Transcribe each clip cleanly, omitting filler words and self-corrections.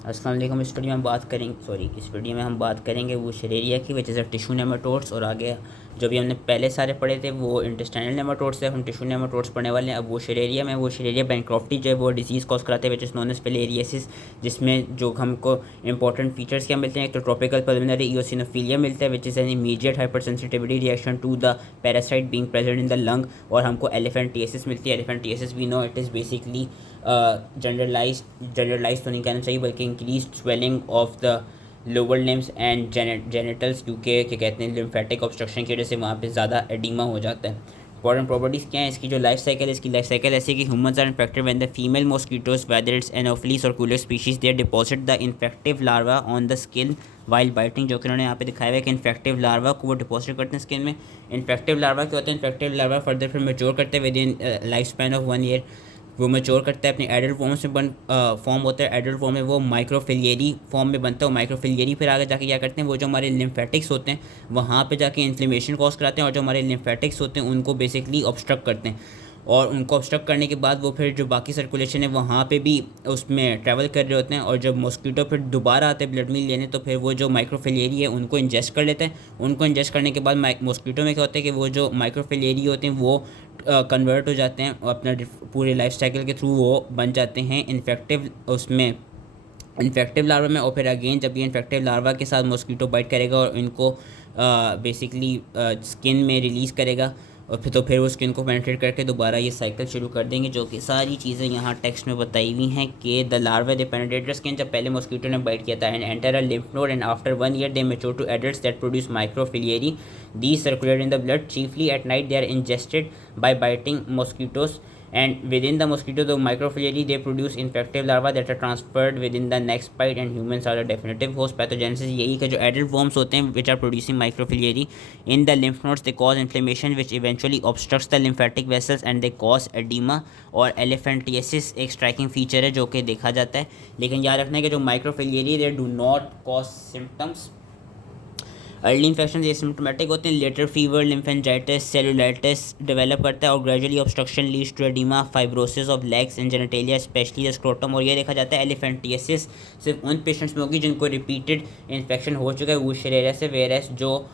अस्सलाम वालेकुम। इस वीडियो में हम बात करेंगे वो शरेरिया की, which is a tissue nematodes. और आगे जो भी हमने पहले सारे पढ़े थे वो इंटेस्टाइनल नेमाटोड्स थे, हम टिश्यू नेमाटोड्स पढ़ने वाले हैं। अब वो शरेरिया में, वो शरेरिया बैंक्रॉफ्टी जो है वो डिजीज़ कॉज कराते हैं, which is known as filariasis, जिसमें जो हमको इंपॉर्टेंट फीचर्स क्या मिलते हैं, एक तो ट्रॉपिकल पल्मोनरी इओसिनोफिलिया मिलता है, which is an immediate hyper sensitivity reaction to the parasite being present in the lung. और हमको एलिफेंटियासिस मिलती है। Elephantiasis we know it is basically generalize तो नहीं कहना चाहिए, बल्कि increase swelling of the lower limbs and genitals, क्योंकि क्या कहते हैं लिम्फेटिक ऑब्स्ट्रक्शन की वजह से वहाँ पे ज़्यादा एडिमा हो जाता है। इंपॉर्टेंट प्रॉपर्टीज़ क्या है इसकी? जो लाइफ साइकिल है, इसकी लाइफ साइकिल ऐसी है कि humans are infected when the female mosquitoes whether it's Anopheles or Culex species they deposit the infective larvae on the skin while biting. जो कि उन्होंने यहाँ पे दिखाया हुआ है कि इन्फेक्टिव लार्वा को वो डिपॉजिट करते हैं स्किन में। इन्फेक्टिव लार्वा क्या होता है? इन्फेक्टिव लार्वा फर्दर फिर मेच्योर करते हैं with in life span of 1 year. वो मेच्योर करता है, अपने एडल्ट फॉर्म से फॉर्म होता है। एडल्ट फॉर्म में वो माइक्रोफिलियरी फॉर्म में बनता है। वो माइक्रोफिलियरी फिर आगे जाके क्या करते हैं, वो जो हमारे लिम्फेटिक्स होते हैं वहाँ पे जाके इन्फ्लेमेशन कॉज कराते हैं, और जो हमारे लिम्फेटिक्स होते हैं उनको बेसिकली ऑब्स्ट्रक्ट करते हैं। और उनको ऑब्स्ट्रक्ट करने के बाद वो फिर जो बाकी सर्कुलेशन है वहाँ पे भी उसमें ट्रैवल कर रहे होते हैं। और जब मॉस्किटो फिर दोबारा आते हैं ब्लड में लेने, तो फिर वो जो माइक्रोफिलियरी है उनको इंजेस्ट कर लेते हैं। उनको इंजेस्ट करने के बाद मॉस्किटो में क्या होता है कि वो जो माइक्रोफिलियरी होते हैं वो कन्वर्ट हो जाते हैं और अपना पूरे लाइफ साइकिल के थ्रू वो बन जाते हैं इन्फेक्टिव उसमें इन्फेक्टिव लार्वा में। और फिर अगेन जब ये इन्फेक्टिव लार्वा के साथ मॉस्किटो बाइट करेगा और इनको बेसिकली स्किन में रिलीज़ करेगा, और फिर वो स्किन को पेनिट्रेट करके दोबारा ये साइकिल शुरू कर देंगे। जो कि सारी चीज़ें यहाँ टेक्स्ट में बताई हुई हैं कि the larvae they penetrate skin, जब पहले मॉस्किटो ने बाइट किया था, and enter a lymph node and after 1 year they mature to adults that produce microfilariae. These circulate in the blood chiefly at night. They are ingested by biting mosquitoes, and within the mosquito the microfilary they produce infective larvae that are transferred within the next bite, and humans are the definitive host. Pathogenesis यही कि जो adult worms होते हैं which are producing microfilary in the lymph nodes, they cause inflammation which eventually obstructs the lymphatic vessels and they cause edema। और elephantiasis एक striking feature है जो कि देखा जाता है। लेकिन याद रखना है कि जो microfilary they do not cause symptoms। Early infection ये सिम्टोमेटिक होते हैं। Later fever, lymphangitis, cellulitis develop करता है और gradually obstruction leads to oedema, fibrosis of legs and genitalia specially the scrotum. और ये देखा जाता है एलिफेंटियासिस सिर्फ उन पेशेंट्स में होगी जिनको रिपीटेड इन्फेक्शन हो चुका है वो शरेरिया से, वेरस जो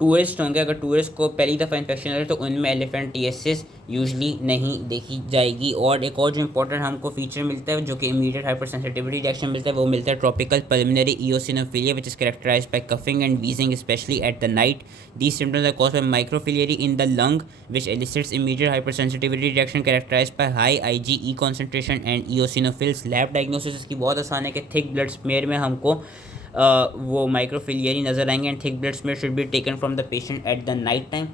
टूरिस्ट होंगे, अगर टूरिस्ट को पहली दफ़ा इन्फेक्शन है तो उनमें एलिफेंटियासिस यूजली नहीं देखी जाएगी। और एक और जो इंपॉर्टेंट हमको फीचर मिलता है जो कि इमीडिएट हाइपर सेंसिटिविटी रिएक्शन मिलता है, वो मिलता है tropical pulmonary eosinophilia which is characterised by coughing and wheezing specially at the night. These symptoms are caused by microfilariae in the lung which elicits immediate hyper sensitivity reaction characterised by high IgE concentration and eosinophils. Lab diagnosis इसकी बहुत आसान है कि thick blood smear में हमको वो माइक्रोफिलियरी नज़र आएंगे, and thick blood smear should be taken from the patient at the night time.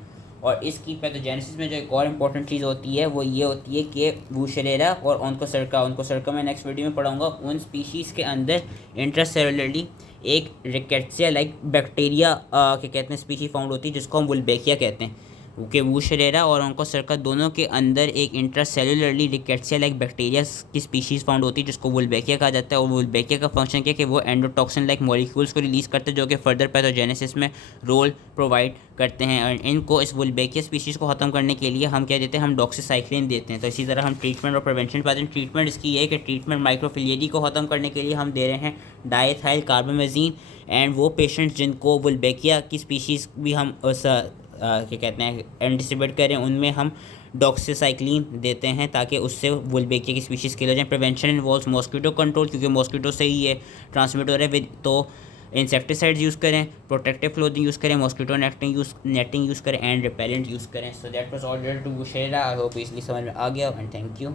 और इसकी पैथोजेनेसिस में जो एक और इंपॉर्टेंट चीज़ होती है वो ये होती है कि वूशरेरा और ओन्कोसर्का मैं नेक्स्ट वीडियो में पढ़ाऊँगा। उन स्पीशीज़ के अंदर इंट्रासेलुलरली एक रिकेट्सिया लाइक बैक्टीरिया के कहते हैं स्पीशी फाउंड होती है, जिसको हम वुल्बेकिया कहते हैं। ओके, वूशरेरा और ओन्कोसर्का दोनों के अंदर एक इंट्रासेलुलरली रिकेट्सिया लाइक बैक्टीरिया की स्पीशीज़ फाउंड होती है, जिसको वुल्बेकिया कहा जाता है। और वुल्बेकिया का फंक्शन क्या है कि वो एंडोटॉक्सिन लाइक मॉलिक्यूल्स को रिलीज़ करते हैं जो कि फर्दर पैथोजेनेसिस में रोल प्रोवाइड करते हैं। और इनको इस वुल्बेकिया स्पीशीज़ को ख़त्म करने के लिए हम क्या देते हैं, हम डॉक्सीसाइक्लिन देते हैं। तो इसी तरह हम ट्रीटमेंट और प्रिवेंशन पाते हैं। ट्रीटमेंट इसकी ये है कि ट्रीटमेंट माइक्रोफिलियरी को ख़त्म करने के लिए हम दे रहे हैं डायथाइल कार्बामेज़ीन। एंड वो पेशेंट्स जिनको वुल्बेकिया की स्पीशीज़ भी हम क्या कहते हैं एंटिसिपेट करें, उनमें हम डॉक्सीसाइक्लिन देते हैं ताकि उससे वुल्बेकिया की स्पीशीज़ किल हो जाए। प्रिवेंशन इन्वॉल्व्स मॉस्किटो कंट्रोल, क्योंकि मॉस्किटो से ही ये ट्रांसमिट हो रहा है। तो इंसेक्टिसाइड्स यूज़ करें, प्रोटेक्टिव क्लोथिंग यूज़ करें, मॉस्किटो नेटिंग यूज़ करें, एंड रिपेलेंट यूज़ करें। So that was all related to Wuchereria. I hope easily समझ में आ गया, एंड थैंक यू।